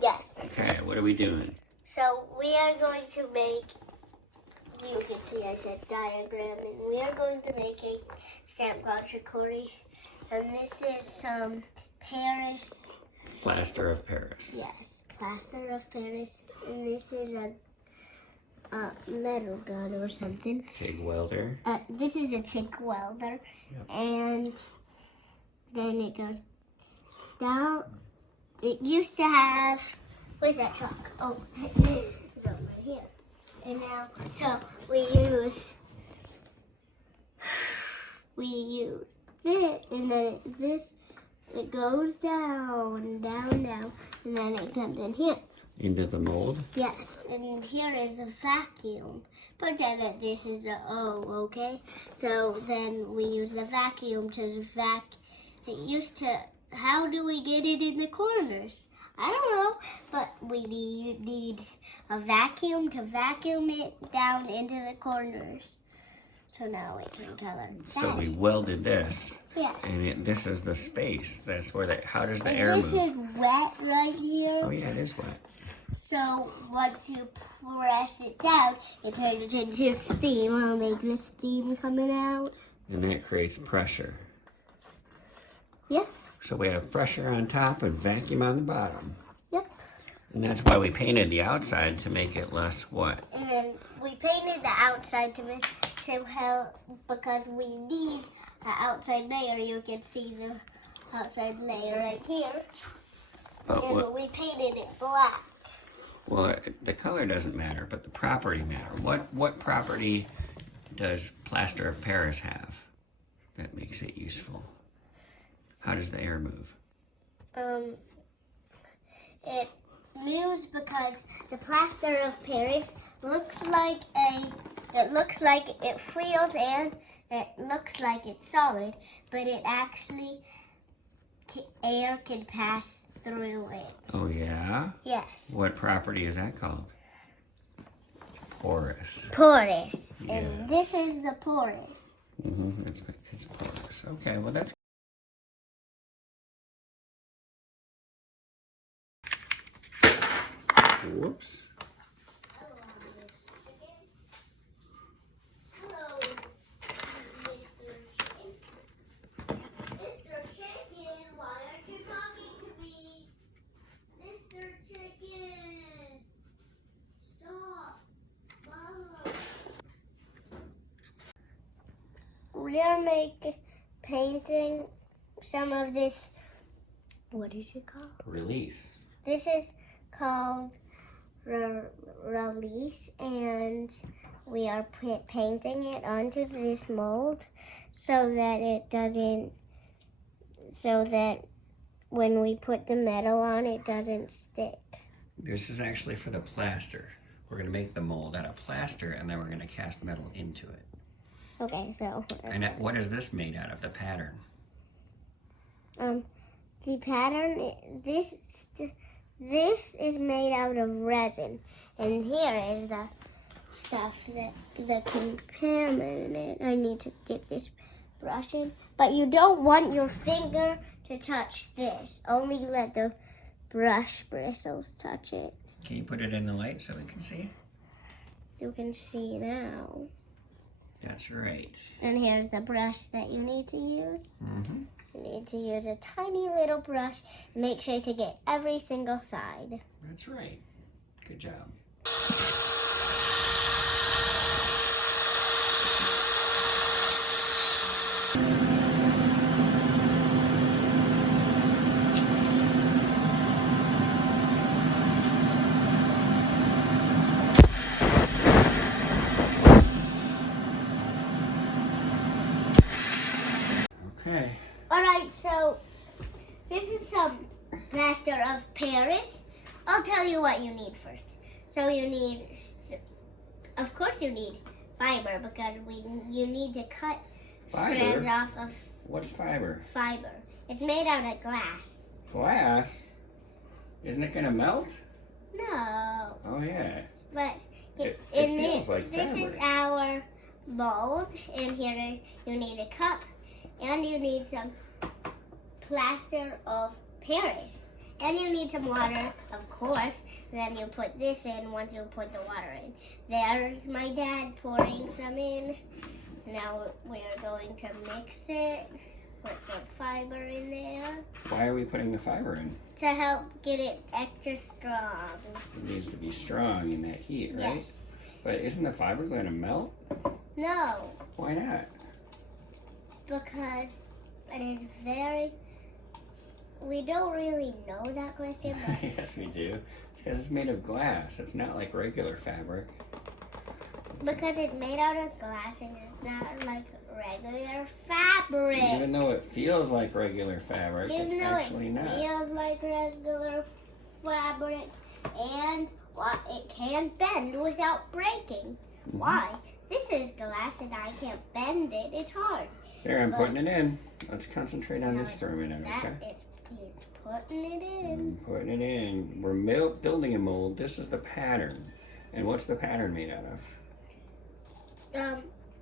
Yes. Okay, what are we doing? So we are going to make, you can see I said diagram, and we are going to make a stamp called Shakori. And this is some Paris. Plaster of Paris. Yes, plaster of Paris. And this is a metal gun or something. TIG welder. This is a TIG welder. Yep. And then it goes down. It used to have, where's that truck? Oh, it's over here. And now, so we use this, and then it goes down, down, down, and then it comes in here. Into the mold? Yes, and here is the vacuum. Pretend that this is a O, okay? So then we use the vacuum to vac. It used to, how do we get it in the corners? I don't know, but we need a vacuum to vacuum it down into the corners. So now we can color that. So we welded this. Yes. And this is the space. That's where how does the air This move? is wet right here. Oh yeah, it is wet. So once you press it down, it turns into steam. It'll make the steam coming out. And that creates pressure. Yep. So we have pressure on top and vacuum on the bottom. Yep. And that's why we painted the outside to make it less wet. And then we painted the outside to help, because we need the outside layer. You can see the outside layer right here. But And we painted it black. well, the color doesn't matter, but the property matter. What property does plaster of Paris have that makes it useful? How does the air move? It moves because the plaster of Paris looks like it feels and it looks like it's solid, but it actually air can pass through it. Oh yeah? Yes. What property is that called? Porous. Porous. Yeah. And this is the porous. Mm-hmm. It's porous. Okay, well that's whoops. Hello, Mr. Chicken. Mr. Chicken, why aren't you talking to me? Mr. Chicken, stop. Mama. We are painting some of this. What is it called? Release. This is called release, and we are painting it onto this mold so that when we put the metal on, it doesn't stick. This is actually for the plaster. We're going to make the mold out of plaster, and then we're going to cast metal into it. Okay, so And what is this made out of, the pattern? the pattern, this is made out of resin, and here is the stuff that the contaminant. I need to dip this brush in, but you don't want your finger to touch this. Only let the brush bristles touch it. Can you put it in the light so we can see? You can see now. That's right. And here's the brush that you need to use. Mm-hmm. You need to use a tiny little brush and make sure to get every single side. That's right. Good job. Okay. All right, so this is some plaster of Paris. I'll tell you what you need first. So you need, of course you need fiber, because you need to cut strands off of What's fiber? fiber. It's made out of glass. Glass? Isn't it gonna melt? No, Oh yeah. but It in feels this, like this is fabric. our mold, and here you need a cup, and you need some plaster of Paris, and you need some water, of course. Then you put this in once you put the water in. There's my dad pouring some in. Now we're going to mix it. Put some fiber in there. Why are we putting the fiber in? To help get it extra strong. It needs to be strong in that heat, right? Yes. But isn't the fiber going to melt? No, Why not? because it is very... We don't really know that question, but... Yes, we do. Because it's made of glass. It's not like regular fabric. Because it's made out of glass and it's not like regular fabric. Even though it feels like regular fabric, Even it's though actually it not. feels like regular fabric, and it can bend without breaking. Why? This is glass and I can't bend it. It's hard. There, I'm putting it in. Let's concentrate on this for a minute, That okay? he's putting it in. I'm putting it in. We're building a mold. This is the pattern. And what's the pattern made out of?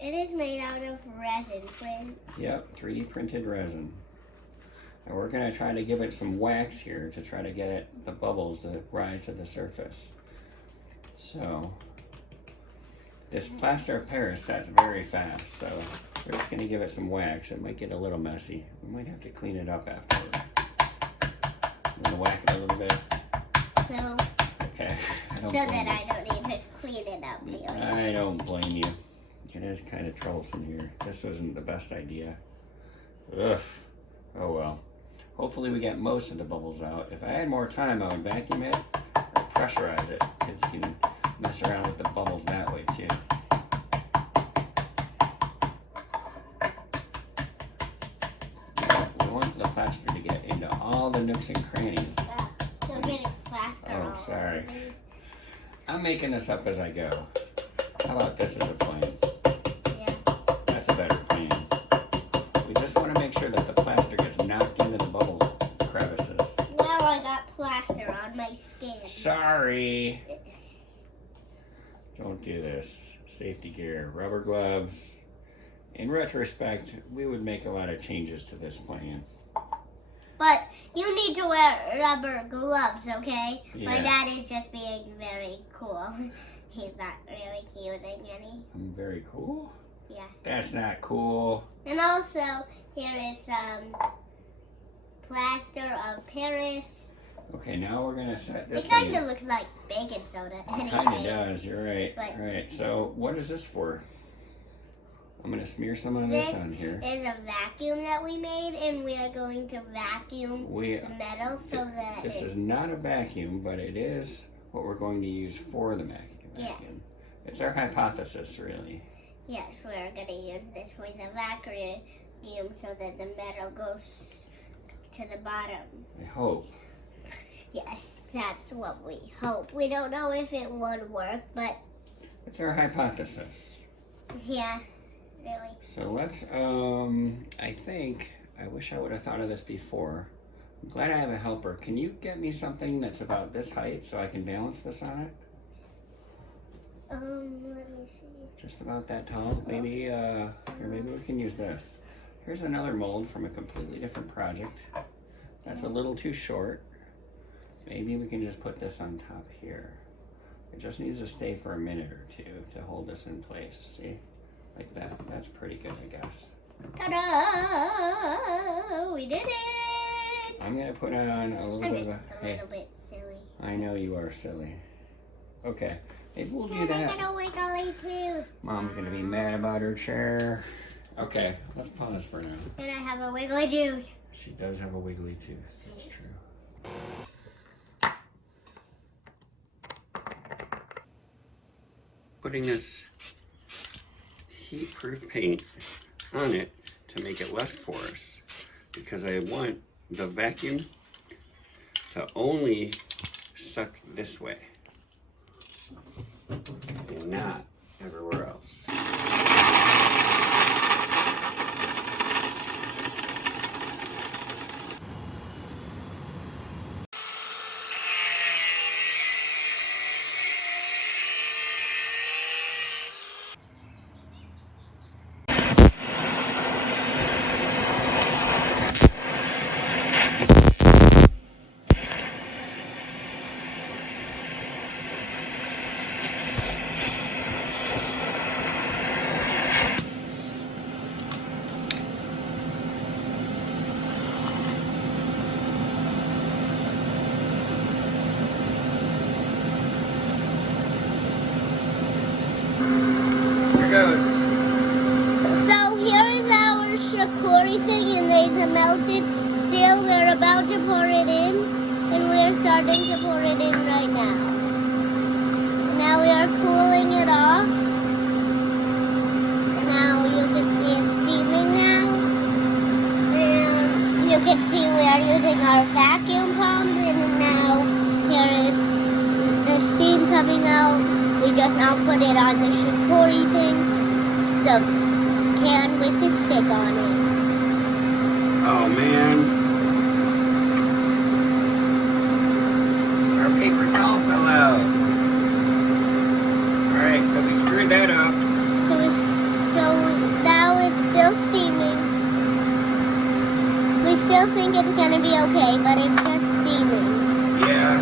It is made out of resin print. Yep, 3D printed resin. And we're going to try to give it some wax here to try to get it, the bubbles to rise to the surface. So, this plaster of Paris sets very fast, so we're just going to give it some wax. It might get a little messy. We might have to clean it up afterward. I'm going to whack it a little bit. No. Okay. So that I don't need to clean it up, really. I don't blame you. It is kind of troublesome here. This wasn't the best idea. Ugh. Oh well. Hopefully we get most of the bubbles out. If I had more time, I would vacuum it or pressurize it, because you can mess around with the bubbles that way too. We want the plaster to get into all the nooks and crannies. So getting plaster Oh, all sorry. over me. I'm making this up as I go. How about this as a plan? Yeah. That's a better plan. We just want to make sure that the plaster gets knocked into the bubble crevices. Now I got plaster on my skin. Sorry. Don't do this. Safety gear, rubber gloves. In retrospect, we would make a lot of changes to this plan. But you need to wear rubber gloves, okay? Yeah. My dad is just being very cool. He's not really using any. I'm very cool. Yeah. That's not cool. And also, here is some plaster of Paris. Okay, now we're gonna set this It kind thing of looks like baking soda. It kind of does, you're right. But- Right, so what is this for? I'm gonna smear some of this on here. There's a vacuum that we made, and we are going to vacuum the metal so that This is not a vacuum, but it is what we're going to use for the vacuum. Yes. It's our hypothesis, really. Yes, we're going to use this for the vacuum so that the metal goes to the bottom. I hope. Yes, that's what we hope. We don't know if it would work, but It's our hypothesis. yeah, really. So let's, I wish I would have thought of this before. I'm glad I have a helper. Can you get me something that's about this height so I can balance this on it? Let me see. Just about that tall. Maybe, here, maybe we can use this. Here's another mold from a completely different project. That's a little too short. Maybe we can just put this on top here. It just needs to stay for a minute or two to hold this in place. See? Like that. That's pretty good, I guess. Ta-da! We did it! I'm gonna put on a little I'm bit just of a a... little bit silly. I know you are silly. Okay. Maybe we'll do And I that. got a wiggly too. Mom's gonna be mad about her chair. Okay, let's pause for now. And I have a wiggly tooth. She does have a wiggly tooth. That's true. Putting this heat-proof paint on it to make it less porous, because I want the vacuum to only suck this way and not everywhere else. goes. So here is our Shakori thing, and there's a melted still. We're about to pour it in, and we're starting to pour it in right now. Now we are cooling it off, and now you can see it's steaming now. And you can see we are using our vacuum pump, and now here is the steam coming out. We just now put it on the Shakori thing, the can with the stick on it. Oh man. Our paper towel fell out. Alright, so we screwed that up. So now it's still steaming. We still think it's gonna be okay, but it's just steaming. Yeah.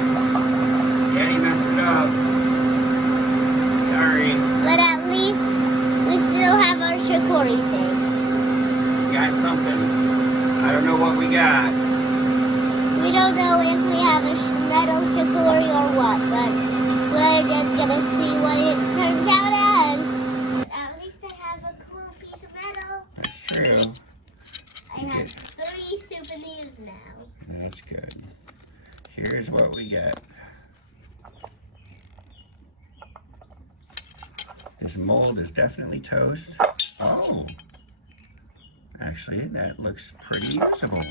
Daddy messed it up. Sorry. But at least we still have our Shakori thing. We got something. I don't know what we got. We don't know if we have a metal Shakori or what, but we're just gonna see what it turns out as. At least I have a cool piece of metal. That's true. I have 3 souvenirs now. That's good. Here's what we get. This mold is definitely toast. Oh. Actually, that looks pretty usable.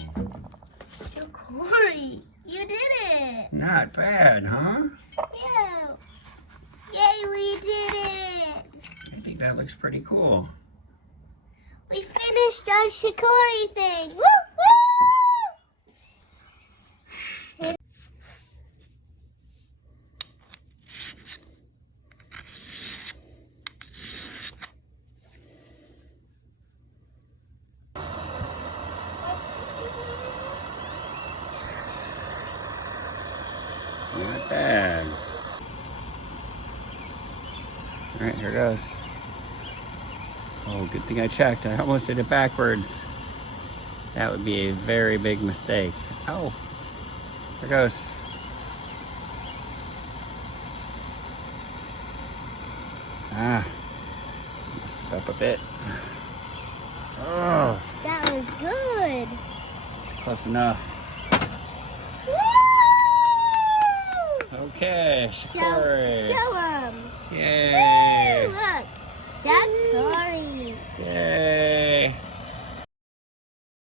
Shakori, you did it! Not bad, huh? Yeah. Yay, we did it! I think that looks pretty cool. We finished our Shakori thing! Woo! Woo! Not bad. All right, here goes. Oh, good thing I checked. I almost did it backwards. That would be a very big mistake. Oh, here goes. Ah, messed it up a bit. Oh, That was good! it's close enough. Woo! Okay, Shakori. Show 'em! Yay.